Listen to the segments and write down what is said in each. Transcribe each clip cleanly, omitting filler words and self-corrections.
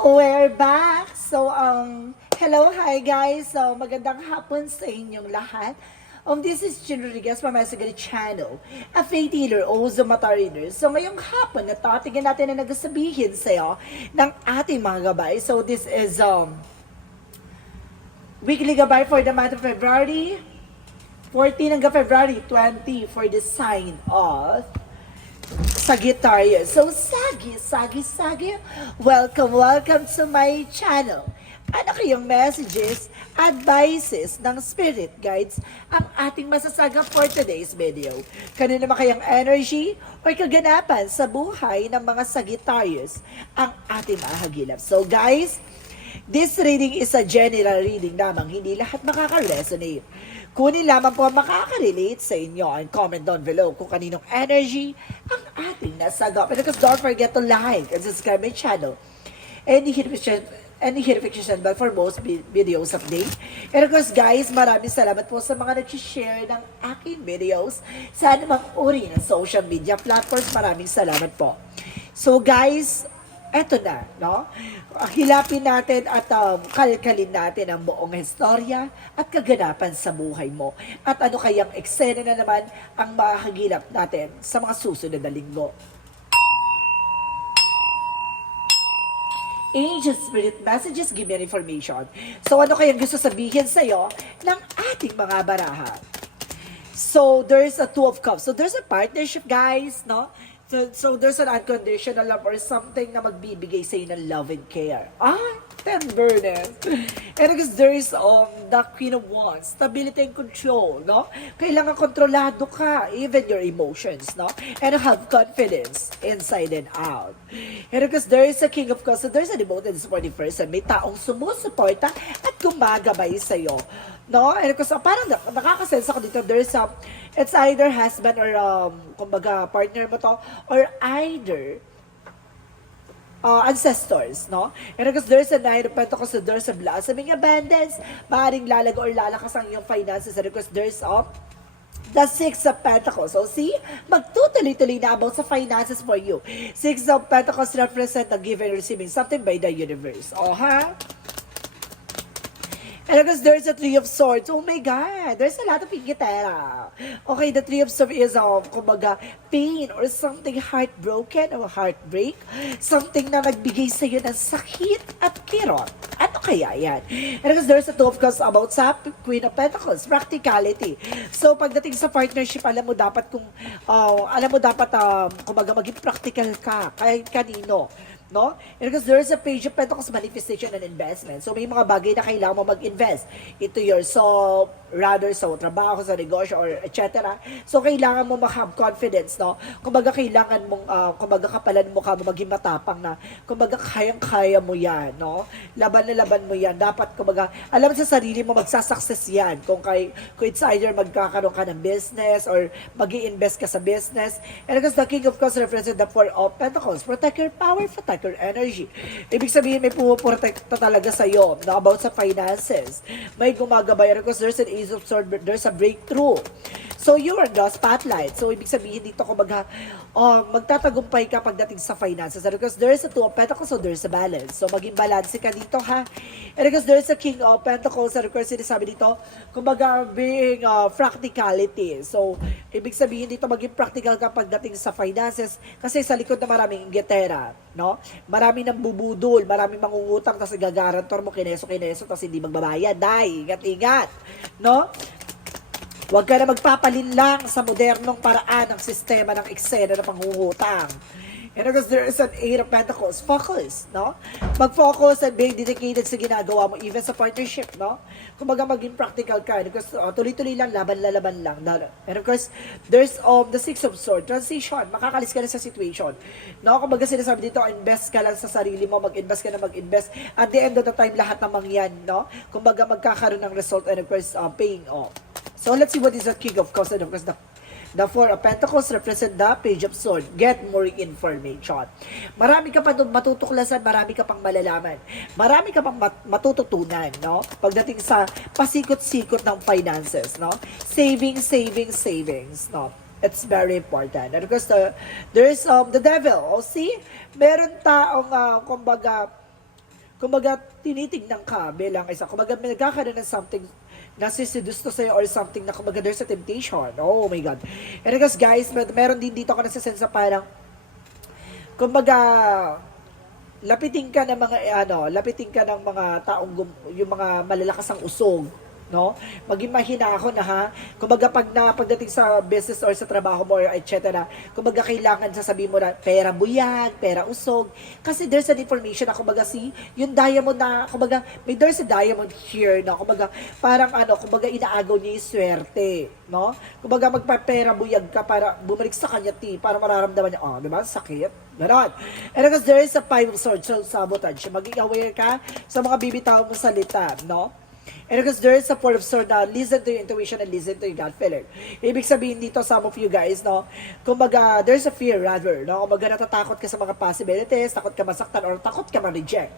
We're back. Hello, hi guys. So, magandang hapon sa inyong lahat. This is Jin Rodriguez from my Sagari channel, a faith healer, also mata reader. So, ngayong hapon, natatingin natin na nagsasabihin sa'yo ng ating mga gabay. So, this is weekly gabay for the month of February 14 hanggang February 20 for the sign of Sagittarius. So, Sagi, welcome to my channel. Ano kayong messages, advices ng spirit guides ang ating masasaga for today's video? Kanino naman kayang energy o kaganapan sa buhay ng mga Sagittarius ang ating mahagilap? So guys, this reading is a general reading lamang, hindi lahat makaka-resonate. Kunin lamang po ang makaka-relate sa inyo and comment down below kung kaninong energy ang ating nasagap. And of course, don't forget to like and subscribe my channel. And hit notification bell for most videos update. And of course, guys, maraming salamat po sa mga nag-share ng aking videos sa anumang uri ng social media platforms. Maraming salamat po. So guys, eto na, no? Hilapin natin at kalkalin natin ang buong istorya at kaganapan sa buhay mo. At ano kayang eksena na naman ang makakagilap natin sa mga susunod na linggo. Angel Spirit Messages, give me an information. So ano kayang gusto sabihin sa'yo ng ating mga baraha? So there's a Two of Cups. So there's a partnership, guys, no? So there's an unconditional love or something na magbibigay sa'yo ng love and care. Tenderness. And because there is the Queen of Wands, stability and control, no? Kailangan kontrolado ka, even your emotions, no? And have confidence inside and out. And because there is a King of Cups, so there's a devoted and supportive person, may taong sumusuporta at gumagabay sa'yo. No? And because parang nakakasense ako dito, there's it's either husband or kumbaga partner mo to, or either ancestors, no? And because there's a Knight of Pentacles, so there's a blossoming abundance, maaaring lalago or lalakas ang iyong finances, and because there's the Six of Pentacles. So see, magtutuloy-tuloy na about sa finances for you. Six of Pentacles represent the giving and receiving something by the universe. And because there's a Three of Swords, oh my God, there's a lot of ingitera. Okay, the Three of Swords is, kumbaga, pain or something heartbroken or heartbreak. Something na nagbigay sa'yo ng sakit at kirot. Ano kaya yan? And because there's a Two of Cups about sa Queen of Pentacles, practicality. So, pagdating sa partnership, alam mo dapat kumbaga, maging practical ka kahit kanino. No? And because there is a Page of Pentacles, manifestation and investment. So may mga bagay na kailangan mo mag-invest into yourself, rather sa trabaho, sa negosyo, or etc. So kailangan mo mag-have confidence, no? Kumbaga kailangan mong, kumbaga kapalan mo ka mo maging matapang na, kumbaga kayang-kaya mo yan, no? Laban na laban mo yan. Dapat, kumbaga, alam sa sarili mo, magsasucess yan. Kung it's either magkakaroon ka ng business or mag-i-invest ka sa business. And because the King of Cups represents the Four of Pentacles, protect your power, protect your energy. Ibig sabihin, may pumuprotekta talaga sa'yo, no, about sa finances. May gumagabay. Because there's an Ace of Swords, there's a breakthrough. So, you are the spotlight. So, ibig sabihin dito, kumbaga, magtatagumpay ka pagdating sa finances. Because there's a Two of Pentacles, so there's a balance. So, maging balance ka dito, ha? And because there's a King of Pentacles, and of course, sinasabi dito, kumbaga, being practicality. So, ibig sabihin dito, maging practical ka pagdating sa finances. Kasi sa likod na maraming inggitera, no? Marami nang bubudol, maraming mangungutang, tapos gagarantor mo, kineso, tapos hindi magbabayad. Dahil, ingat, no? Huwag ka na magpapalinlang sa modernong paraan ng sistema ng eksena ng pangungutang. And because there is an Eight of Pentacles, focus, no? Mag-focus and being dedicated sa ginagawa mo, even sa partnership, no? Kumbaga maging practical ka. Because tuloy-tuloy lang, laban lang. And of course, there's the Six of Swords, transition, makakalis ka na sa situation. No? Kumbaga sinasabi dito, invest ka lang sa sarili mo, mag-invest ka na mag-invest. At the end of the time, lahat namang yan, no? Kumbaga magkakaroon ng result and of course, paying off. So let's see what is the King of Cups and of course the Four of Pentacles represent the Page of Swords. Get more information. Marami ka pa matutuklasan, marami ka pang malalaman. Marami ka pang matututunan, no? Pagdating sa pasikot-sikot ng finances, no? Savings, no? It's very important. And of course, there's the devil. Oh, see? Meron taong, kumbaga, kumbaga, tinitignan ka bilang isa. Kumbaga, may nagkakaroon ng something na sisidusto sa'yo or something na kumbaga there's a temptation. Oh my God. And I guess guys, meron din dito ako nasa-sense na parang, kumbaga, lapitin ka ng mga, lapitin ka ng mga taong, yung mga malalakas ang usog, no? Maging mahina ako na ha. Kumbaga pagdating sa business or sa trabaho mo or etc. Kumbaga kailangan sasabihin mo na pera buyag, pera usog. Kasi there's an information na kumbaga yung diamond na kumbaga there's a diamond here na kumbaga parang kumbaga inaagaw niya yung swerte, no? Kumbaga magpapera buyag ka para bumalik sa kanya para mararamdaman niya, di ba? Sakit. Ganon. And because there is a five of swords, so sabotage. Maging aware ka sa mga bibitaw mo salita, no? And because there is a four of swords na listen to your intuition and listen to your gut feeling. Ibig sabihin dito, some of you guys, no? Kumbaga, there's a fear rather, no? Kumbaga, natatakot ka sa mga possibilities, takot ka masaktan, or takot ka ma-reject.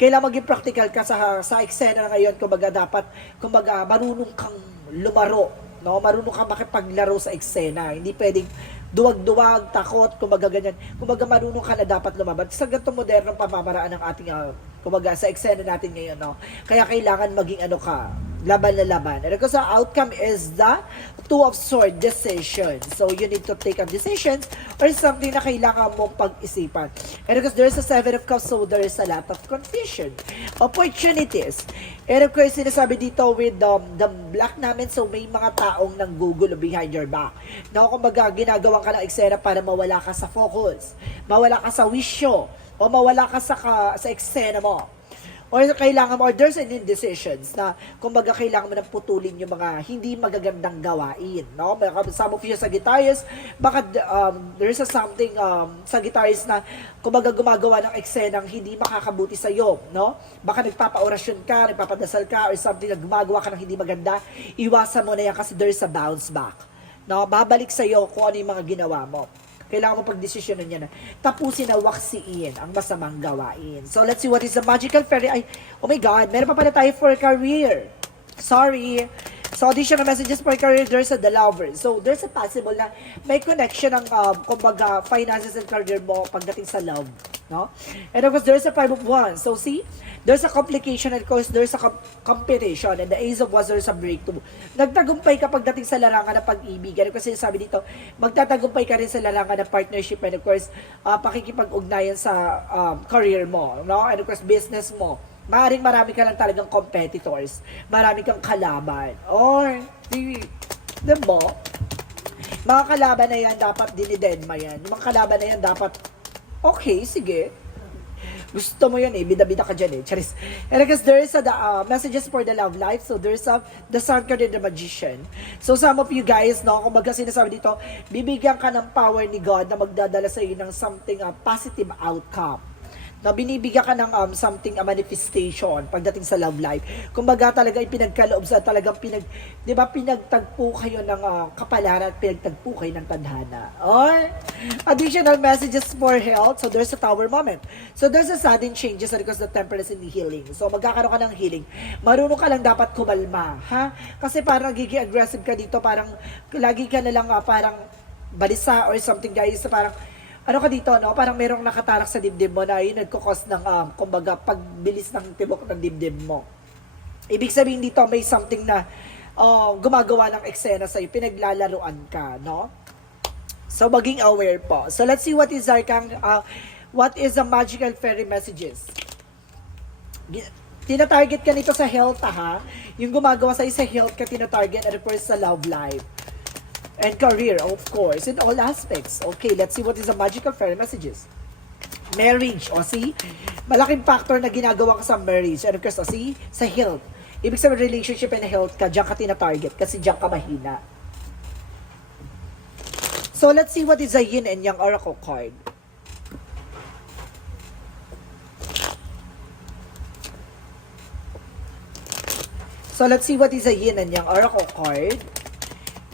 Kailangan maging practical ka sa eksena na ngayon, kumbaga, marunong kang lumaro, no? Marunong kang makipaglaro sa eksena. Hindi pwedeng duwag-duwag, takot, kumbaga ganyan. Kumbaga marunong ka na dapat lumaban. Sa ganitong modernong pamamaraan ng ating, kumbaga sa eksena natin ngayon, no? Kaya kailangan maging laban na laban. And because the outcome is the two of sword decision. So you need to take a decisions or something na kailangan mong pag-isipan. And because there's a seven of cups, so there is a lot of confusion. Opportunities. And of course, sinasabi dito with the black namin, so may mga taong nanggugulo behind your back. Na kumbaga, ginagawa ka ng eksena para mawala ka sa focus, mawala ka sa wisyo, o mawala ka sa eksena mo. Or kailangan mo, or there's an indecisions na, kumbaga, kailangan mo nang putulin yung mga hindi magagandang gawain, no? Some of you sa guitarist, baka there's a something sa guitarist na, kumbaga, gumagawa ng eksenang hindi makakabuti sa iyo, no? Baka nagpapa-orasyon ka, nagpapadasal ka, or something na gumagawa ka ng hindi maganda, iwasan mo na yan kasi there's a bounce back, no? Babalik sa iyo kung ano yung mga ginawa mo. Kailangan mo pagdesisyonan niya na tapusin na waksiin ang masamang gawain. So, let's see what is the magical fairy. Oh my God, meron pa pala tayo for career. Sorry. So, additional messages for career, there's the lover. So, there's a possible na may connection ng, kumbaga, finances and career mo pagdating sa love. No? And of course, there's a five of wands. So, see, there's a complication and of course, there's a competition and the ace of wands, there's a breakthrough. Nagtagumpay ka pagdating sa larangan ng pag-ibig. And kasi sabi dito, magtatagumpay ka rin sa larangan ng partnership and of course, pakikipag-ugnayan sa career mo. No? And of course, business mo. Maaaring marami ka lang talagang competitors. Marami kang kalaban. Or, diba? Mga kalaban na yan, dapat dinidenma yan. Yung mga kalaban na yan, dapat, okay, sige. Gusto mo yan eh, bida-bida ka dyan eh. Charis. And I guess there is messages for the love life. So there's the sun card and the magician. So some of you guys, no, kung baga sinasabi dito, bibigyan ka ng power ni God na magdadala sa iyo ng something, positive outcome. Na binibigyan ka ng something, a manifestation pagdating sa love life. Kumbaga talaga ipinagkaloob sa talagang di ba, pinagtagpo kayo ng kapalaran at pinagtagpo kayo ng tadhana. Or, additional messages for health. So, there's a tower moment. So, there's a sudden changes because the temperance in the healing. So, magkakaroon ka ng healing. Marunong ka lang dapat kumalma. Ha? Kasi parang nagiging aggressive ka dito. Parang, lagi ka na lang parang balisa or something guys. Parang, ano ka dito, no? Parang merong nakatarak sa dibdib mo na yun nagkukos ng, kumbaga, pagbilis ng tibok ng dibdib mo. Ibig sabihin dito, may something na gumagawa ng eksena sa'yo, pinaglalaruan ka, no? So, maging aware po. So, let's see what is what is the magical fairy messages. Tinatarget ka nito sa health, ha? Yung gumagawa sa'yo sa health ka, tinatarget, and of course, sa love life. And career, of course, in all aspects. Okay, let's see what is the magical fairy messages. Marriage, see? Malaking factor na ginagawa ka sa marriage. And of course, see? Sa health. Ibig sabihin, relationship and health ka, diyan ka tina-target kasi diyan ka mahina. So, let's see what is the yin and yang oracle card. So, let's see what is the yin and yang oracle card.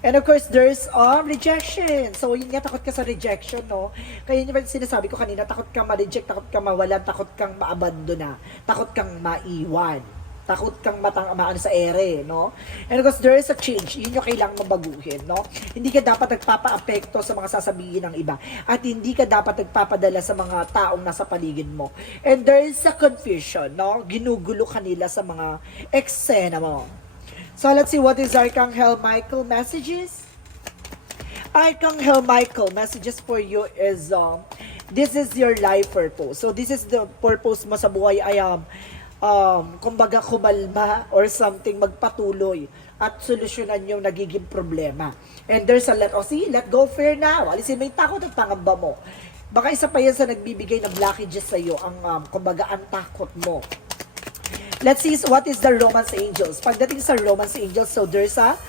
And of course, there's rejection. So, yun nga, takot ka sa rejection, no? Kaya yun yung sinasabi ko kanina, takot kang ma-reject, takot kang mawalan, takot kang ma-abandona, takot kang maiwan. Takot kang maano sa ere, no? And because there is a change, yun yung kailangang mabaguhin, no? Hindi ka dapat nagpapa-apekto sa mga sasabihin ng iba. At hindi ka dapat nagpapadala sa mga taong nasa paligid mo. And there is a confusion, no? Ginugulo ka nila sa mga eksena mo. So let's see what is Archangel Michael messages. Archangel Michael messages for you is this is your life purpose. So this is the purpose mo sa buhay ay kumbaga kumalma or something, magpatuloy at solusyonan yung nagiging problema. And there's a let go fear now. Alisin mo yung takot at pangamba mo. Baka isa pa yan sa nagbibigay ng blockages sa iyo, ang kumbaga ang takot mo. Let's see what is the Romance Angels. Pagdating sa Romance Angels, so there's a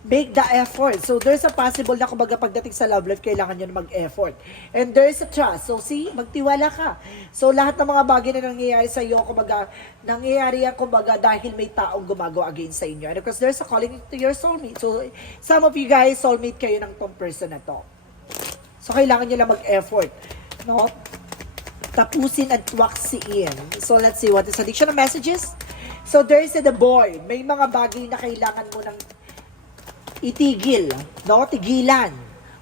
make the effort. So, there's a possible na kumbaga pagdating sa love life, kailangan nyo na mag-effort. And there's a trust. So, see, magtiwala ka. So, lahat ng mga bagay na nangyayari sa iyo, kumbaga, nangyayari yan, kumbaga, dahil may taong gumagawa against sa inyo. And because there's a calling to your soulmate. So, some of you guys, soulmate kayo ng tong person na to. So, kailangan nyo lang mag-effort. No? Tapusin at waksiin. So, let's see what is additional messages. So, there's the boy. May mga bagay na kailangan mo ng itigil, no? Tigilan.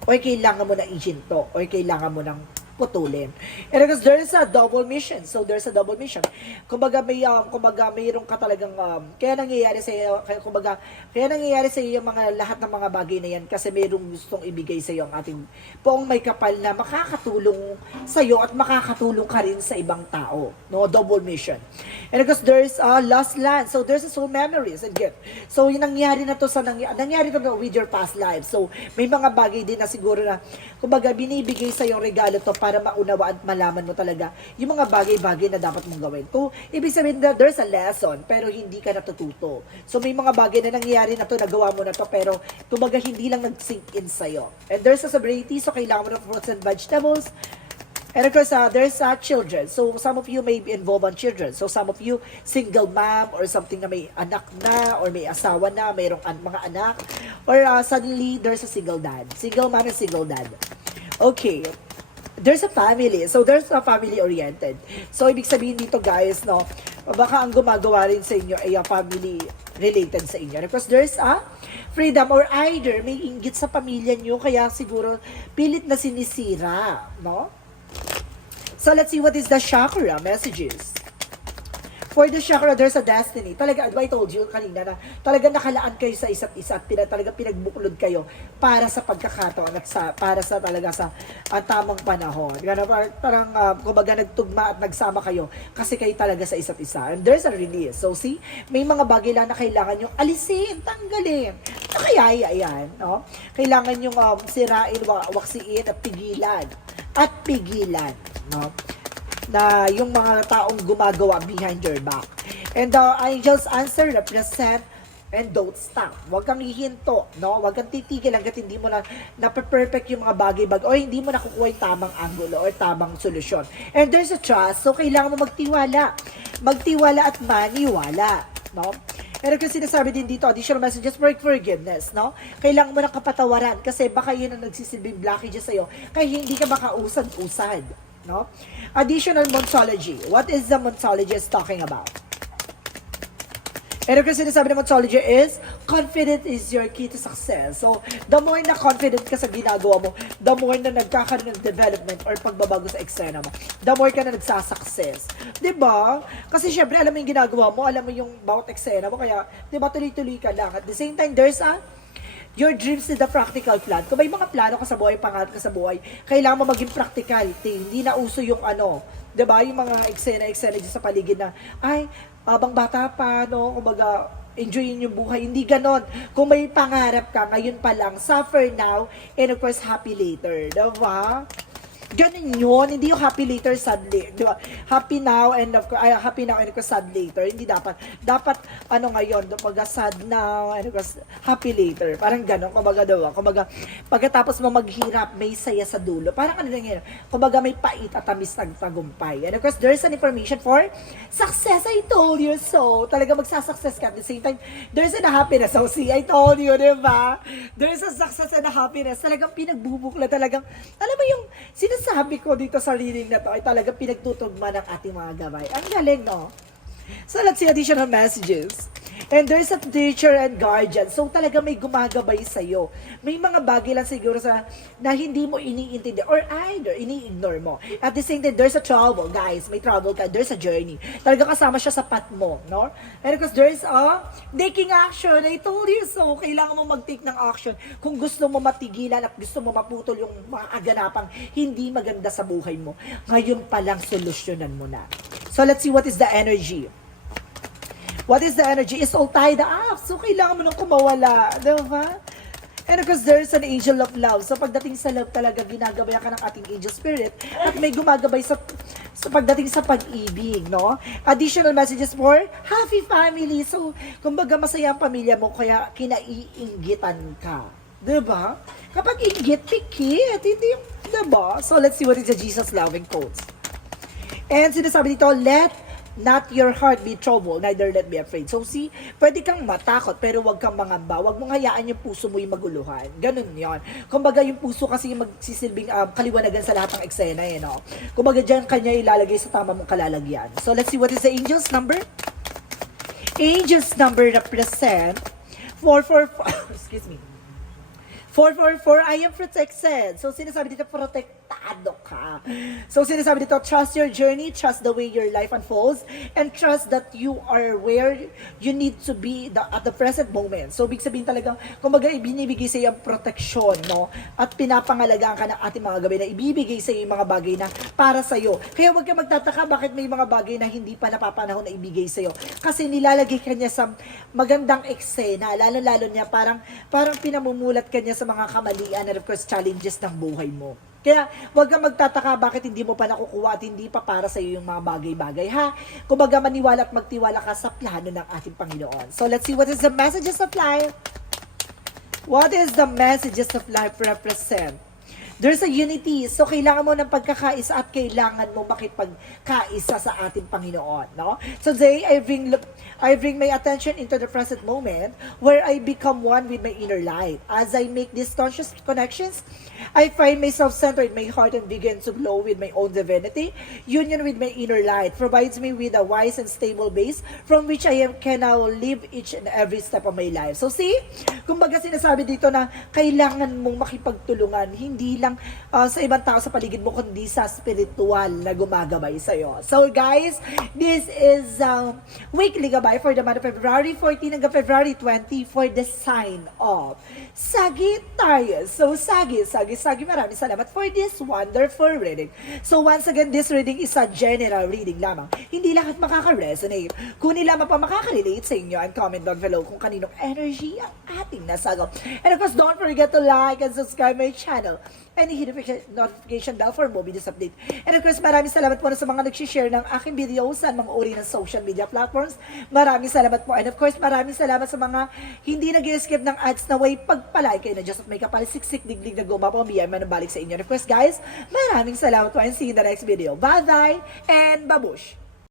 O kailangan mo ng ihinto. O kailangan mo ng putulin. And because there is a double mission. So, there's a double mission. Kumbaga, mayroon ka talagang, kaya nangyayari sa iyo, kaya nangyayari sa iyo lahat ng mga bagay na yan kasi mayroong gustong ibigay sa iyo ang ating poong may kapal na makakatulong sa iyo at makakatulong ka rin sa ibang tao. No? Double mission. And because there's a lost land. So, there's a soul memories and gift. So, yung nangyari na to nangyari to with your past life. So, may mga bagay din na siguro na, kumbaga, binibigay sa iyo regalo to para maunawa at malaman mo talaga yung mga bagay-bagay na dapat mong gawin. Kung ibig sabihin na there's a lesson, pero hindi ka natututo. So, may mga bagay na nangyayari na to, nagawa mo na to, pero kumbaga hindi lang nag-sink in sa'yo. And there's a sobriety, so kailangan mo ng fruits and vegetables. And of course, there's children. So, some of you may be involved on children. So, some of you, single mom or something na may anak na or may asawa na, mayroong mga anak. Or suddenly, there's a single dad. Single mom and single dad. Okay. There's a family. So, there's a family-oriented. So, ibig sabihin dito, guys, no, baka ang gumagawa rin sa inyo ay family-related sa inyo. Because there's a freedom or either may inggit sa pamilya nyo, kaya siguro pilit na sinisira, no? So, let's see what is the chakra messages. For the chakra, there's a destiny. Talaga, I told you kanina na talaga nakalaan kayo sa isa't isa at talaga pinagbuklod kayo para sa pagkakataon at para sa talaga sa tamang panahon. Parang kumbaga nagtugma at nagsama kayo kasi kayo talaga sa isa't isa. And there's a release. So see, may mga bagay lang na kailangan nyo alisin, tanggalin. Nakayaya yan. No? Kailangan nyo sirain, waksiin at pigilan. At pigilan. No? Na yung mga taong gumagawa behind your back. And the angels answer, represent, and don't stop. Huwag kang hihinto, no? Huwag kang titigil hanggat hindi mo na perfect yung mga bagay-bagay o hindi mo nakukuha yung tamang angulo or tamang solusyon. And there's a trust, so kailangan mo magtiwala. Magtiwala at maniwala, no? Pero kasi sinasabi din dito, additional messages for forgiveness, no? Kailangan mo ng kapatawaran kasi baka yun ang nagsisilbing blockages sa'yo kaya hindi ka makausad-usad. No? Additional Monsology. What is the Monsology is talking about? And kasi sinasabi ng Monsology is, confident is your key to success. So, the more na confident ka sa ginagawa mo, the more na nagkakaroon ng development or pagbabago sa eksena mo, the more ka na nagsasuccess. Diba? Kasi syempre, alam mo yung ginagawa mo, alam mo yung bawat eksena mo, kaya, diba, tuloy-tuloy ka lang. At the same time, there's your dreams is the practical plan. Kung may mga plano ka sa buhay, pangarap ka sa buhay, kailangan mo maging practical. Hindi na uso yung diba? Yung mga eksena sa paligid na, ay, abang bata pa, no? Kumbaga, enjoyin yung buhay. Hindi ganon. Kung may pangarap ka, ngayon pa lang, suffer now, and of course, happy later. Diba? Ganun yun, hindi yung happy later, sad later, di ba? Happy now and of course sad later. Hindi dapat. Dapat ngayon, kumbaga sad now and of course happy later. Parang ganun, kumbaga diba? Kumbaga pagkatapos mo maghirap, may saya sa dulo. Parang lang yun. Kumbaga may pait at tamis ng tagumpay. And of course, there's an information for success. I told you so. Talaga magsasuccess ka at the same time. There's a happiness. So see, I told you, di ba? There's a success and a happiness. Talagang pinagbubukla, talagang, alam mo yung sinasabi ko dito sa reading na to ay talaga pinagtutugma ng ating mga gabay. Ang galing, no? So let's see additional messages. And there's a teacher and guardian. So talaga may gumagabay sa'yo. May mga bagay lang siguro na hindi mo iniintindi or either ini-ignore mo. At the same time, there's a trouble, guys. May trouble ka. There's a journey. Talaga kasama siya sa path mo, no? And because there's a taking action. I told you so. Kailangan mo mag-take ng action. Kung gusto mo matigilan at gusto mo maputol yung mga aganapang hindi maganda sa buhay mo, ngayon pa lang solusyonan mo na. So let's see what is the energy. What is the energy? It's all tied up. So, kailangan mo nung kumawala. Diba? And of course, there's an angel of love. So, pagdating sa love talaga, ginagabayan ka ng ating angel spirit at may gumagabay sa pagdating sa pag-ibig, no? Additional messages for happy family. So, kumbaga masaya ang pamilya mo, kaya kinaiinggitan ka. Diba? Kapag inggit, pikit. Hindi yung, diba? So, let's see what is the Jesus loving quotes. And sinasabi dito, let not your heart be troubled, neither let be afraid. So see, pwede kang matakot, pero wag kang mangamba. Wag mong hayaan yung puso mo yung maguluhan. Ganun yon. Kumbaga yung puso kasi yung magsisilbing kaliwanagan sa lahat ng eksena, eh, no? Kumbaga dyan kanya ilalagay sa tama mong kalalagyan. So let's see what is the angel's number. Angel's number represent 444, excuse me, 444, I am protected. So, sinasabi dito, protektado ka. So, sinasabi dito, trust your journey, trust the way your life unfolds, and trust that you are where you need to be at the present moment. So, big sabihin talagang, kumbaga, ibinibigay sa iyo ang proteksyon, no? At pinapangalagaan ka ng ating mga gabi na ibibigay sa iyo yung mga bagay na para sa iyo. Kaya huwag ka magtataka bakit may mga bagay na hindi pa napapanahon na ibigay sa iyo. Kasi nilalagay ka niya sa magandang eksena, lalo-lalo niya parang pinamumulat ka niya sa mga kamalian and of course challenges ng buhay mo. Kaya huwag kang magtataka bakit hindi mo pa nakukuha at hindi pa para sa iyo yung mga bagay-bagay, ha? Kumbaga maniwala at magtiwala ka sa plano ng ating Panginoon. So let's see what is the messages of life. What is the messages of life represent? There's a unity. So, kailangan mo ng pagkakaisa at kailangan mo makipagkaisa sa ating Panginoon, no? So, today, I bring my attention into the present moment where I become one with my inner light. As I make these conscious connections, I find myself centered in my heart and begin to glow with my own divinity. Union with my inner light provides me with a wise and stable base from which can now live each and every step of my life. So, see? Kumbaga sinasabi dito na kailangan mong makipagtulungan, hindi lang sa ibang tao sa paligid mo, kundi sa spiritual na gumagabay sa'yo. So guys, this is weekly gabay for the month of February 14 hanggang February 20 for the sign of Sagittarius. So Sagi, maraming salamat for this wonderful reading. So once again, this reading is a general reading lamang. Hindi lahat makaka-resonate. Kung lamang pa makaka-relate sa inyo, and comment down below kung kaninong energy ang ating nasagap. And of course, don't forget to like and subscribe my channel and hit notification bell for more videos update. And of course, maraming salamat po sa mga nag-share ng aking videos sa mga uri ng social media platforms. Maraming salamat po. And of course, maraming salamat sa mga hindi nag-skip ng ads na way pagpalay kayo na just may kapal siksik digdig na gumapa biyay manabalik sa inyo. And of course, guys, maraming salamat po and see you in the next video. Bye-bye and babush!